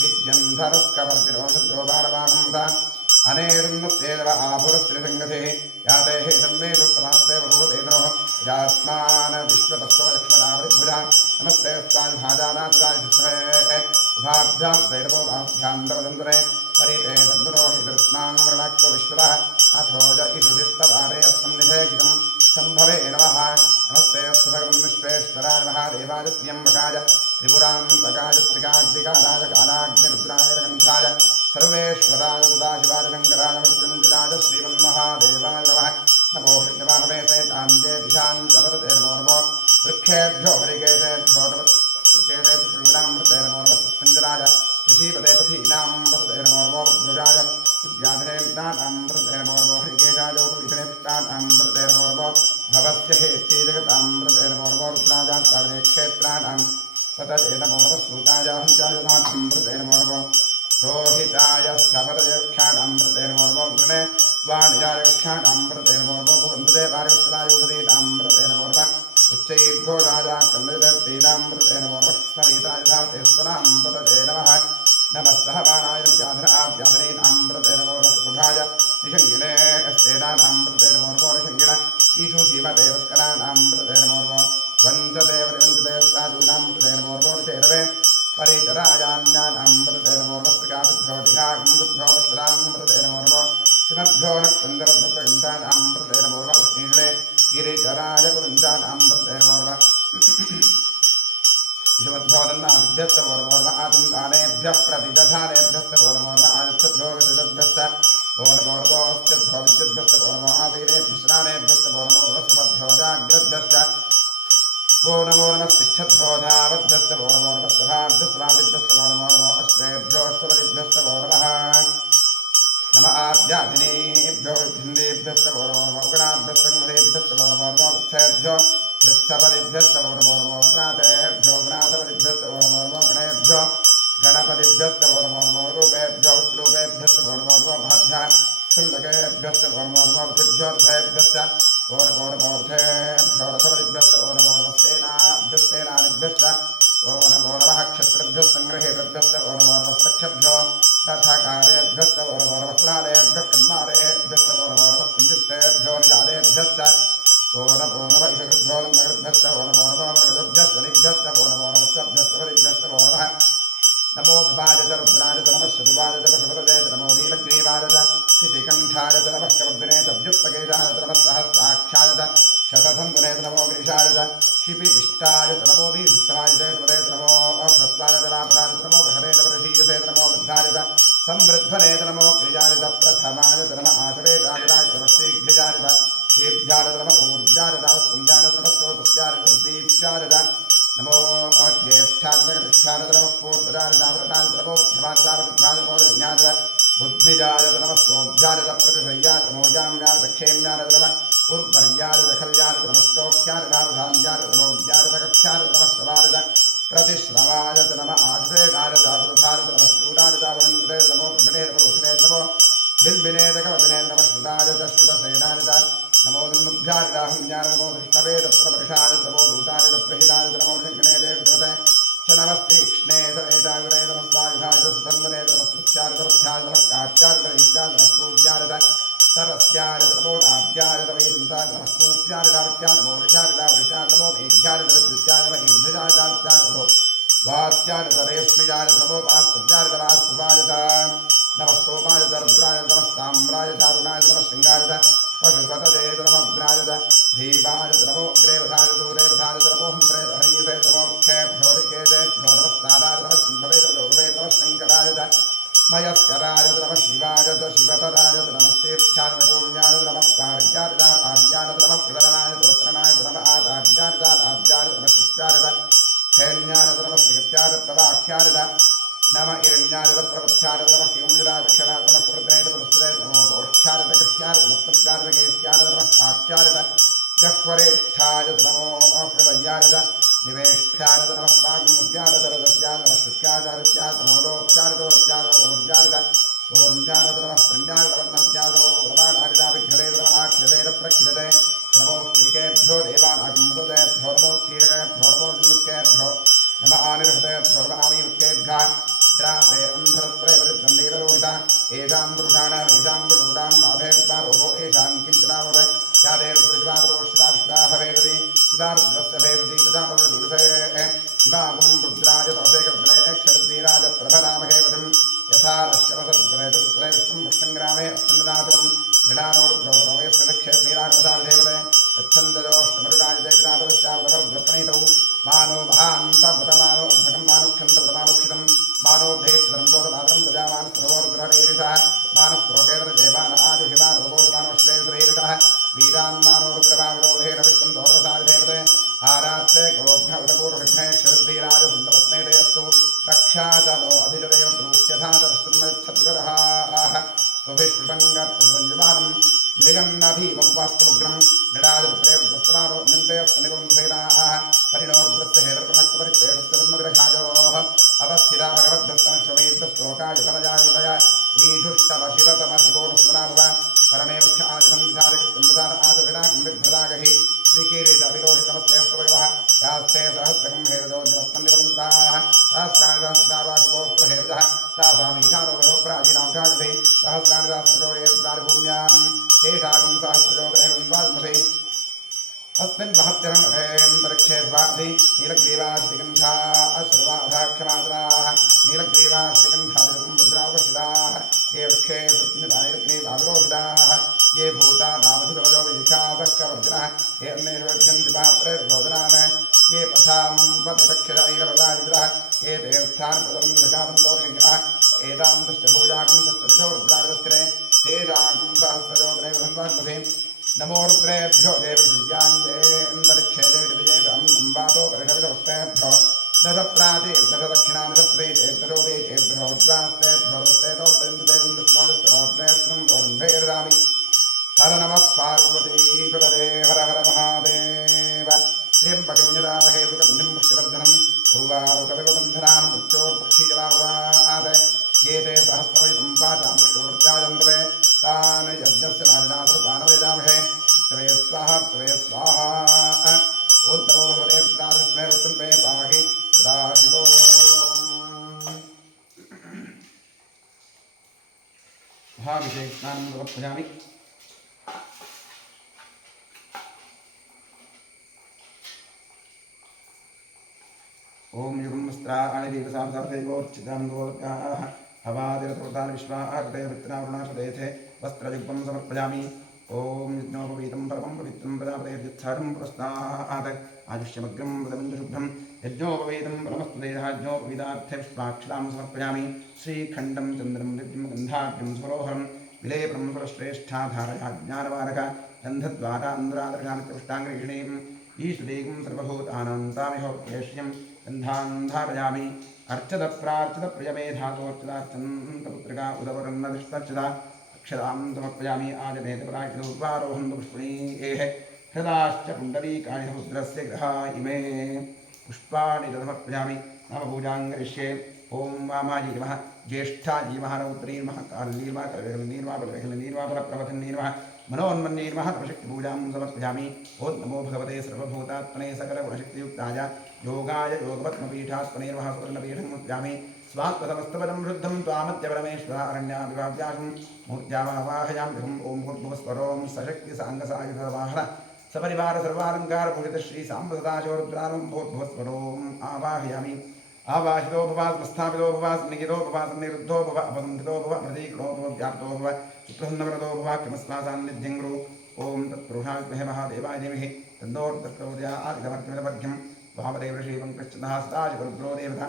विद्यन्धरुः कवर्तिरोषद्यो बाणवागुंसा अनेरुन्नस्येदव आभुरस्त्रिसङ्गतिः याते हेतम्मेषु प्रभास्ते बभूवतेतनोः यास्मान् विश्वतस्त्वलक्ष्मणावृद्भुजा नमस्ते स्वाभाजानाथुदायिस्वे उभाभ्यां दैरवोभाभ्यान्तरदन्तरे परिते तन्दुरो हि दृष्णां वृणाक्तो विश्वतः अथो ज इषुधिस्तवारे अस्मन्निषेहितं शम्भवे नमः नमस्ते अस्तु भगवन् विश्वेश्वराय महादेवाय त्र्यम्बकाय त्रिपुरान्तकाय त्रिकाग्निकाराय कालाग्निरुद्राय रकण्ठाय सर्वेश्वराय सदाशिवाय शङ्कराय मृत्युञ्जयाय श्रीमन्महादेवाय नमः नमो हृष्णवाहवे चैतान्ते दिशान्तवरते नमो नमो वृक्षेभ्यो हरिकेशेभ्यो नमस्केशेभ्यो त्रिपुरामृते नमो नमः सत्पञ्जराय ऋषिपते पथीनां वरते नमो नमो भृजाय विद्याधरेन्द्राणां वरते नमो नमो हरिकेशाय विष्णेप्तानां वरते नमो नमो भवस्य हेत्ये जगतां वरते नमो नमो रुद्राय काव्यक्षेत्राणां ततये नमो नमः सूताय हंसाय वरते नमो नमो रोहिताय स्थपतयक्षाणां वरते नमो नमो गृणे वाणिजायक्षाणां वरते नमो नमो भुवन्तदे वारिवत्सलायुधीनां वरते नमो नमः उच्चैर्घोषाय कन्दर्तीनां वरते नमो नमः स्नवीताय धातेस्वनां वरते नमः नमः सहमानाय व्याधराव्याधनीनां वरते नमो नमः कुठाय निषङ्गिणे स्तेनानां वरते नमो नमो निषङ्गिण ईषु धीमदेवस्कराणां वरते नमो नमो वञ्चते परिवञ्चते साधूनां वरते नमो नमो चेरवे परिचरायान्यानां वरते नमो नमः स्त्रिकाभ्यो दिघाग्निभ्यो वत्सलां वरते नमो नमः सिमभ्यो नक्कन्दरभद्रगन्धानां वरते नमो नमः उष्णीषणे गिरिचराय कुरुञ्चानां वरते नमो नमः विषमद्भ्योदन्नाभ्यश्च वो नमो नमः आतङ्कानेभ्यः प्रतिदधानेभ्यश्च वो नमो नमः आयच्छद्भ्यो विसृजद्भ्यश्च वो नमो नमोऽस्त्यद्भ्यो विद्युद्भ्यश्च वो नमो आसीनेभ्यः स्नानेभ्यश्च वो नमो नमः सुमद्भ्यो जाग्रद्भ्यश्च वो नमो नमः तिष्ठद्भ्यो धावद्भ्यश्च वो नमो नमः स्वभाभ्यस्वादिभ्यश्च वो नमो नमः अश्वेभ्योऽष्टपदिभ्यश्च वो नमः नमः आद्याधिनेभ्यो हिन्देभ्यश्च वो नमो नमः उगणाभ्यश्च मदेभ्यश्च वो नमो नमः वृक्षेभ्यो वृक्षपदिभ्यश्च वो नमो नमः प्रातेभ्यो गणाधपदिभ्यश्च वो नमो नमः गणेभ्यो गणपतिभ्यश्च वो नमो नमः रूपेभ्यो विष्णुरूपेभ्यश्च वो नमो नमः महद्भ्यः शुल्लकेभ्यश्च वो नमो नमः वृद्भ्यो रथेभ्यश्च वो नमो नमः रथेभ्यो रथपदिभ्यश्च वो नमो नमः सेनाभ्यश्च वो नमो नमः क्षत्रेभ्यः सङ्ग्रहेभ्यश्च वो नमो नमः सख्यभ्यो रथकारेभ्यश्च वो नमो नमः कुलालेभ्यः कन्मारेभ्यश्च वो नमो नमः कुञ्जिष्टेभ्यो निषादेभ्यश्च वो नमो नमः ईशकृभ्यो नगरभ्यश्च वो नमो नमः मृगभ्यश्च निभ्यश्च वो नमो नमः सभ्यश्च पदिभ्यश्च वो नमः नमो भवाय च रुद्राय च नमः शतवाय च पशुपतये च नमो नीलग्रीवाय च क्षितिकण्ठाय च नमः कवद्विने च व्युत्पकेशाय च नमः सहस्राक्षाय च शतधन्वने च नमो गिरिशाय च क्षिपिदिष्टाय च नमो वीरस्तमाय च सुमते च नमो अह्रस्वाय च वापराय च नमो बृहते च वृषीयसे च नमो वृद्धाय च संवृद्धने च नमो गिरिजाय च प्रथमाय च नमः आशवेजाय च नमः श्रीघ्रिजाय च श्रीभ्याय च नमः ऊर्जाय च स्तुल्याय च नमः स्रोतस्याय च दीप्याय च नमो ज्येष्ठाय च कनिष्ठाय च नमः पूर्वजाय च व्रताय च नमो मध्यमाय च वृद्धाय च ज्ञाय च बुद्धिजाय च नमः सोऽभ्याय च प्रतिशय्याय च मोजाम्याय च क्षेम्याय च नमः उर्वर्याय च खल्याय च नमः श्लोक्याय च गावधान्याय च नमोज्याय च कक्ष्याय च नमः श्रवाय च प्रतिश्रवाय च नमः आश्रयकाय च आश्रुताय च नमः शूराय च वन्द्रे च नमो ब्रह्मणे च पुरुषने च नमो बिल्बिने च कवचने च नमः श्रुताय च श्रुतसेनाय च नमो दुर्मुभ्याय च राहुल्याय नमो धृष्णवे च प्रवर्षाय च नमो दूताय च प्रहिताय च नमो शङ्कणे च विद्मते च नमस्तीक्ष्णे च वेदाग्रे नमः स्वायुधाय च सुधन्वने च नमः श्रुत्याय च नमस्याय च नमः काट्याय च नमः सूर्याय च सरस्याय च नमो आद्याय च वैकुण्ठाय च नमः कूप्याय च रावत्याय नमो वृषाय च वृषाय च नमो मेघ्याय च विद्युत्याय च नमः ईन्द्रजाय च नमो वात्याय च रेश्मिजाय च नमो वास्तव्याय च वास्तुवाय च नमः सोमाय च रुद्राय च नमः साम्राय च अरुणाय च नमः शृङ्गाय च पशुपतये च नमः उग्राय च धीवाय च नमो अग्रेवधाय च दूरेवधाय च नमो हंसरे च हरीसे च नमो क्षेभ्यो ऋकेशेभ्यो नमः स्ताराय च नमः सिंहवे च गौरवे च नमः शङ्कराय च मयस्कराय च नमः शिवाय च शिवतराय च नमः तीर्थ्याय च गौर्याय च नमः कार्याय च आर्याय च नमः प्रदरणाय च उत्तरणाय च नमः आचार्याय च आद्याय च नमः शिष्याय च खैन्याय च नमः श्रीकृत्याय च प्रवाख्याय च नमः इरण्याय च प्रवत्याय च नमः किंजराय च क्षणाय च नमः कृतने च पुरुषते च नमो गोष्ठ्याय च कृष्याय च मुक्तस्याय च केश्याय च नमः साक्ष्याय च गह्वरेष्ठाय च नमो अकृतय्याय च निवेष्ठ्याय च नमः पाग्मुद्याय च रजस्याय च नमः शुष्याय च हरित्याय च नमो लोप्याय च ऊर्जाय च ऊर्जाय च ऊर्जाय च नमः प्रिण्याय च वर्णस्याय च नमो प्रमाणाय च विख्यते च नमः आख्यते च प्रख्यते नमो किरिकेभ्यो देवानागुंसतेभ्यो नमो क्षीरकेभ्यो नमो जिन्मुखेभ्यो नमः आनिर्हतेभ्यो नमः आमीमुखेभ्यः द्रापे अन्धरत्रे वृद्धन्देवरोहिता येषां पुरुषाणाम् येषां पुरुषाणां नाभेर्वारोहो येषां किञ्चनावरे यादेरुद्रज्वादरो शिवा विश्वा भवेदति शिवा रुद्रस्य भेदति तथा भवति शिवागुं रुद्राय तपसे कर्तने क्षरद्वीराज प्रभरामहे पतिं यथा नश्यमसद्वरे तत्रे विष्णुं पुष्टङ्ग्रामे अस्मिन्नातुं मृणानो रुद्रो रोमयस्य दक्षे वीराकवसादेवते यच्छन्दयोष्टमरुराजदेविनाथश्चावतवर्द्रप्रणीतौ मानो भान्तमुतमानो भगं मानुक्षन्तमुतमानुक्षितं मानो धेत्रम्बोधमात्रं प्रजामानस्त्रवोरुद्ररीरिषः मानस्त्रोकेन्द्रजयमान आयुषिमानोघोषमानोश्वेश्वरीरिषः वीरान्मानो रुद्रभाविरोधेन विश्वं दोर्वसाविधेवते आरात्ते गोभ्य उदपूर्वविघ्ने क्षरद्वीराजसुन्दरस्मेते अस्तु रक्षा च नो अधिरदेव प्रूह्यथा च छद्वरहाः स्तुभिश्रुतङ्गत्वसंयुमानं मृगन्नधीममुपास्तमुग्रं नृडाजपुत्रेर्दस्तमानो न्यन्ते स्वनिवं सेनाः परिणोर्द्रस्य हेदर्पणक्वपरिच्छेदस्य ब्रह्मविरखायोः अवस्थिरामगवद्धस्तनश्रमेन्द्रश्लोकायुतनजायुतय वीढुष्टमशिवतमशिवोनुस्वनाभव परमेवक्ष आदिसंविधानकृत्यमृतार आचविनाकुम्भिभ्रदागहि श्रीकीरीटविलोहितमस्तेस्तवयवः यास्ते सहस्रकं हेरजोज्जमस्मन्निवन्ताः सहस्राणि सहस्रावाकुभोस्तु हेरजः तासामीशानो विभोप्राचीनावकागधे सहस्राणि सहस्रजोडेर्द्वारिभूम्यां तेषागं सहस्रजोदयविद्वाद्मधे अस्मिन् महच्चरणभेऽन्तरिक्षे द्वादि नीलग्रीवाश्रिकण्ठा अश्रुवाधाक्षमात्राः नीलग्रीवाश्रिकण्ठादिकं रुद्रावशिलाः ये वृक्षे सुत्निदायग्रीवाविलोहिताः ये भूता नामधिपवजो विजिखासक्कवर्जिनः ये अन्येषु पात्रैर्भोजनान् ये पथां पतिपक्षिरैरवदायुधः ये तीर्थान् प्रदन्दृकावन्तोषिणः एतां दृष्टभूजाकं दृष्टदिशो रुद्राविदस्थिरे तेषाकं सहस्रजोदरे भन्वाग्मधे नमो रुद्रेभ्यो देवृथिव्याङ्गेऽन्तरिक्षे जयविजयम् अम्बातो परिषविदवस्तेभ्यो दशप्राचीर्दशदक्षिणां दशप्रेचेर्दशोदेचेर्दशो उद्वास्तेभ्यो दृष्टेतोर्देन्दुदेन्दुष्णोदस्रोभ्रेस्त्रं हर नमः पार्वतीपदे हर हर महादेव त्र्यम्बकं यदामहे सुगन्धिं पुष्टिवर्धनं उर्वारुकविवबन्धनान् मृत्योर्मुक्षीजवावरात् ये ते सहस्रवयं पाचां पुष्टवृत्याजन्तवे तान् यज्ञस्य मालिनासुपानवेदामहे तवे स्वाहा तवे स्वाहा ॐ नमो भगवते रुद्राजस्मै रुद्रं पाहि सदाशिवो महाभिषेकस्नानं समर्पयामि। ओम युगं वस्त्राणि दीपसां सर्वदेवोर्चितां गोलोकाः हवादिरथोतानि विश्वाहृते वृत्तनावृणाशदेथे वस्त्रयुग्मं समर्पयामि। ओम यज्ञोपवीतं परमं पवित्रं प्रजापतेर्यच्छारं पुरस्तात् आयुष्यमग्रं वदमिन्दुशुभ्रं यज्ञोपवीतं परमस्तु देहः यज्ञोपवीतार्थे पुष्पाक्षरां समर्पयामि। श्रीखण्डं चन्द्रं दिव्यं गन्धाढ्यं स्वरोहरं विलेपनं स्वरश्रेष्ठाधारया ज्ञानवारक गन्धद्वारान्द्रादर्शानित्यपुष्टाङ्गीषणीम् ईश्वरीं सर्वभूतानां तामिहोक्येष्यं गन्धान्धारयामि। अर्चत प्रार्चित प्रियमेधातोर्चितार्चन्तपुत्रिका उदवरन्नदिष्टर्चिता अक्षरां समर्पयामि। आजनेतपराकितोद्वारोहं पुष्पणीः हृदाश्च पुण्डरीकाणि समुद्रस्य ग्रहा इमे पुष्पाणि समर्पयामि। नामपूजां करिष्ये। ओं वामायै नमः ज्येष्ठायै नमः रौद्री नमः काल्यै नमः करवेगलिन्यै नमः बलवेगलिन्यै नमः बलप्रवथिन्यै नमः मनोन्मन्यै नमः नवशक्तिपूजां समर्पयामि। ओं नमो भगवते सर्वभूतात्मने सकलगुणशक्तियुक्ताय योगाय योगपद्मपीठात्मने नमः सुवर्णपीठं समर्पयामि। स्वात्मसमस्तपदं शुद्धं त्वामत्यवरमेश्वरारण्याभिवाव्यासं मूर्त्यावाहयाम्यहम्। ओं भूर्भुवस्वरों सशक्तिसाङ्गसायुधवाहन सपरिवार सर्वालङ्कारपूजित श्रीसाम्बसदाशिवरुद्रानं भूर्भुवस्वरों आवाहयामि। आवाहितो भव स्मस्थापितो भव निगितो भव निरुद्धो भव अपबन्धितो भव प्रतीकृतो भव व्याप्तो भव सुप्रसन्नवरदो भव किमस्मासान्निध्यं गुरु। ओं तत्पुरुषाय विद्महे महादेवाय धीमहि तन्नोर्तप्रचोदयात् वामदेव श्रीवङ्कृष्णः सदाशिवरुद्रो देवता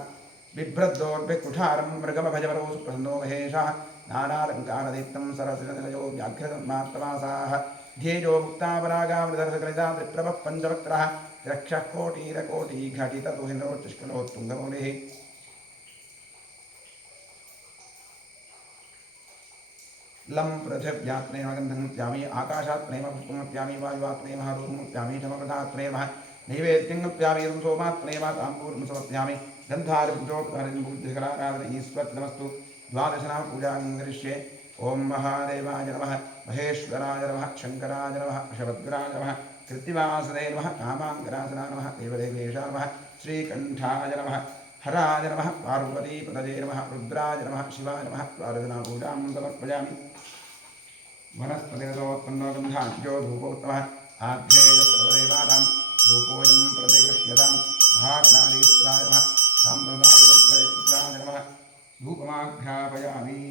बिभ्रद्दोर्भिकुठारं मृगमभजवरो सुप्रसन्नो महेशः नानालङ्कारदीप्तं सरसिजनिलयो व्याघ्रतन्मात्रवासाः ध्येयो मुक्तापरागामृतरसकलिता त्रिप्रभः पञ्चवक्त्रः रक्षः कोटिरकोटिघटिततुहिनोच्चुष्कलोत्तुङ्गमौलिः लं पृथिव्यात्मने गन्धं प्यामि आकाशात्मने पुष्पं प्यामि वायुवात्मने रूपं प्यामि चमकटात्मने नैवेद्यं प्यामि सोमात्मने ताम्बूलं समर्पयामि। गन्धारिपुञ्जोपकारिणबुद्धिकराराधन ईश्वरनमस्तु। द्वादशनाम पूजां करिष्ये। ओं महादेवाय नमः महेश्वराय नमः शङ्कराय नमः शवद्राय नमः कृत्तिवासदे नमः कामाङ्गरासनाय नमः देवदेवेशाय नमः श्रीकण्ठाय नमः हराय नमः पार्वतीपतये नमः रुद्राय नमः शिवाय नमः। द्वादशनाम पूजां समर्पयामि। वनस्पतिरसोत्पन्नो गन्धाढ्यो धूपोत्तमः आघ्रेय सर्वदेवानां धूपोऽयं प्रतिगृह्यतां। महागणाधीश्वराय नमः साम्प्रदायरुद्राय नमः धूपमाघ्रापयामि।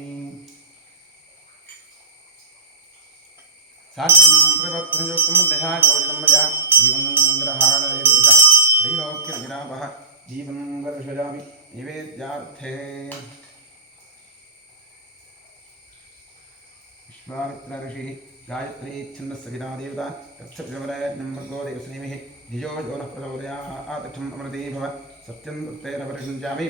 साक्षिप्रवत्तयुक्तं देहा चोदितं मया दीपङ्ग्रहाणदेवेश त्रैलोक्यविरामः दीपं दर्शयामि निवेद्यार्थे विश्वामित्र ऋषिः गायत्री छन्दस्य विदा देवता तक्षत्रवरयज्ञं भर्गो देवस्नेमिः धियो यो नः प्रचोदयात् अमृते भव सत्यं तत्तेन परिषिञ्चामि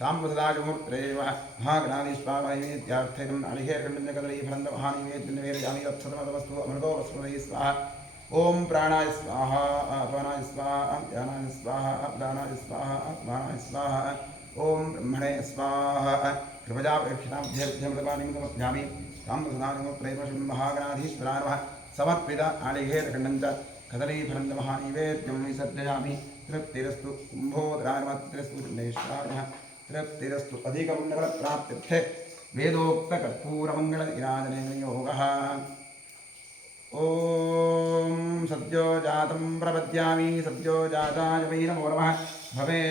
साम्प्रदायमूर्त्रेव महागणाधीश्वामहेत्यार्थैनं नालिहेर्कण्डकदलीफलन्दमहानिवेद्यनिवेदयामि तत्सदमतमस्तु अमृतो वस्मदे स्वाहा ओम प्राणाय स्वाहा अपानाय स्वाहा ध्यानाय स्वाहा दानाय स्वाहा आत्मानाय स्वाहा ओम ब्रह्मणे स्वाहा कृपया प्रेक्षणाभ्यर्थ्यमृतपानिं समर्पयामि साम्प्रदायमूर्त्रेव महागणाधीश्वराय नमः समर्पित नालिहेर्कण्डं च कदलीफलन्दमहानिवेद्यं विसर्जयामि तृप्तिरस्तु कुम्भोदरायनमस्तिरस्तु गणेशाय तृप्तिरस्तु अधिकपुण्यफलप्राप्त्यर्थे वेदोक्तकर्पूरमङ्गलनिराजनेन योगः ओम सद्यो जातं प्रपद्यामि सद्यो जाताय वै नमो नमः भवे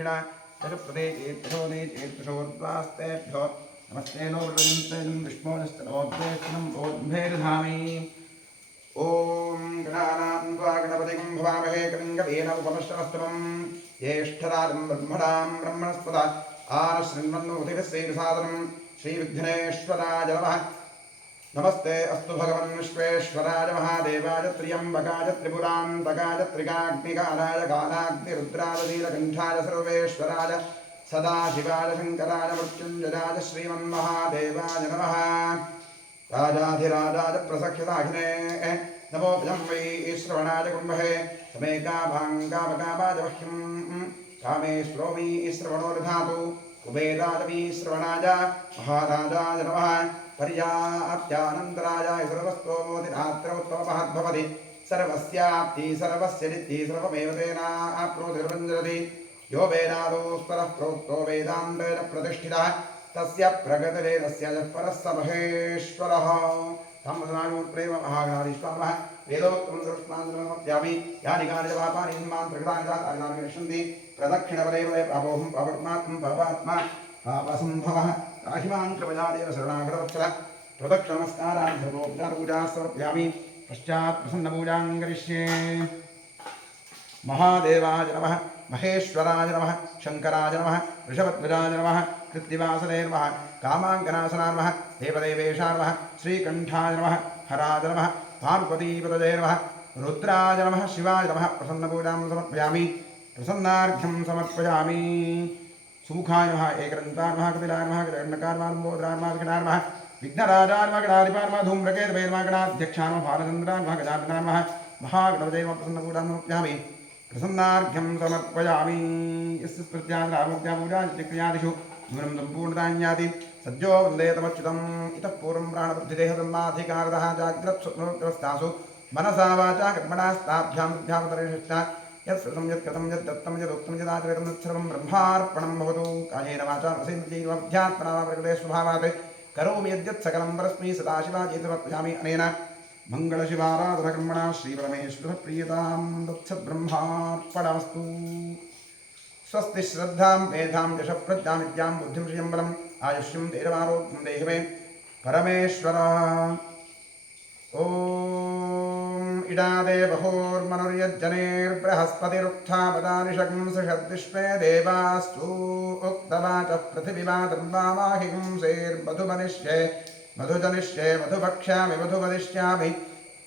दक्षिणा नमस्ते नो विष्णोस्तनोद्वेष्टनं बोधेर्धामि ओम गणानां त्वा गणपतिं भवामहे कविं कवीन उपमश्रवस्तमं ज्येष्ठराजं ब्रह्मणां ब्रह्मणस्पदा आनशृण्वन्नोतिभिस्सेदसादनं श्रीविघ्नेश्वराय नमः नमस्ते अस्तु भगवन् विश्वेश्वराय महादेवाय त्र्यम्बकाय त्रिपुरान्तकाय त्रिकाग्निकालाय कालाग्निरुद्राय नीलकण्ठाय सर्वेश्वराय सदाशिवाय शङ्कराय मृत्युञ्जयाय श्रीमन्महादेवाय नमः राजाधिराजाय प्रसख्यसाहिने नमो भजं वै श्रवणाय कुम्भे समे कामाङ्गामकामाय मह्यं कामेश्वरो वै श्रवणो दधातु कुबेराय वै श्रवणाय महाराजाय नमः पर्याप्त्यानन्तराय सर्वस्तोमोदिनात्रोत्तममहद्भवति सर्वस्याप्ति सर्वस्य नित्ति सर्वमेव तेनाप्नोतिर्वञ्जरति यो वेदादोस्तरः प्रोक्तो वेदान्तेन प्रतिष्ठितः तस्य प्रगतिरेतस्य यः परः स महेश्वरः तं प्रेम महागणाधीश्वरः वेदोक्तं दृष्टान्तमप्यामि यानि कानि च पापानि हिमान् प्रकृतानि तानि विशन्ति प्रदक्षिणपदे पदे पापोऽहं पापमात्मं पापात्मा पापसम्भवः राहिमान् कृपयादेव शरणागतवत्सलः प्रदक्षिणनमस्कारान् सर्वोपचारपूजाः समर्पयामि पश्चात् प्रसन्नपूजां करिष्ये महादेवाय नमः महेश्वराय नमः शङ्कराय नमः ऋषभध्वजाय नमः कृत्तिवासने नमः कामाङ्कनाशनाय नमः देवदेवेशाय नमः श्रीकण्ठाय नमः हराय नमः पार्वतीपतये नमः रुद्राय नमः शिवाय नमः प्रसन्नपूजां समर्पयामि प्रसन्नार्घ्यं समर्पयामि सुमुखाय नमः एकदन्ताय नमः कपिलाय नमः गणकाय नमः लम्बोदराय नमः विघ्नाय नमः विघ्नराजाय नमः गणाधिपाय नमः धूम्रकेतवे नमः गणाध्यक्षाय नमः भालचन्द्राय नमः गजाननाय नमः महागणपतये नमः प्रसन्नपूजां समर्पयामि प्रसन्नार्घ्यं समर्पयामि यस्य स्मृत्याग्रामूर्त्यापूजादिक्रियादिषु जीवनं सम्पूर्णतां सद्यो वन्दे तमच्युतम् इतः पूर्वं प्राणबुद्धिदेहब्रह्माधिकारतः जाग्रत्स्वप्नवस्थासु मनसा वाचा कर्मणास्ताभ्यामुद्भ्यामतरेषश्च यत्सृतं यत्कृतं यद्दत्तं यदुक्तं यदाचरितं तत्सर्वं ब्रह्मार्पणं भवतु कायेन वाचा रसेन्द्रियैर्वाध्यात्मना वा प्रकृते स्वभावात् करोमि यद्यत् सकलं परस्मै सदाशिवाजेति समर्पयामि अनेन मङ्गलशिवाराधनकर्मणा श्रीपरमेश्वरप्रियतां तत्सद्ब्रह्मार्पणमस्तु स्वस्ति श्रद्धां मेधां यशप्रज्ञां विद्यां बुद्धिं श्रियं बलम् आयुष्यं धैर्यमारोग्यं देहि मे परमेश्वर ॐ इडादेवहोर्मनुर्यज्जनेर्बृहस्पतिरुत्थापदानि शंसषद्विश्वे देवास्तु उक्तवाचः पृथिवीमातर् वामाहिंसेर्मधुमनिष्ये मधुजनिष्ये मधुभक्ष्यामि मधुवदिष्यामि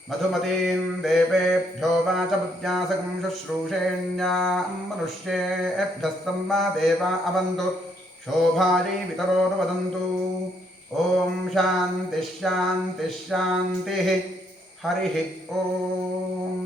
मधुमतीं देवेभ्यो वाचमुद्यासकं शुश्रूषेण्यां मनुष्येभ्यस्तं मा देवा अवन्तु शोभायै वितरोतु वदन्तु ॐ शान्तिः शान्तिः शान्तिः हरिः ॐ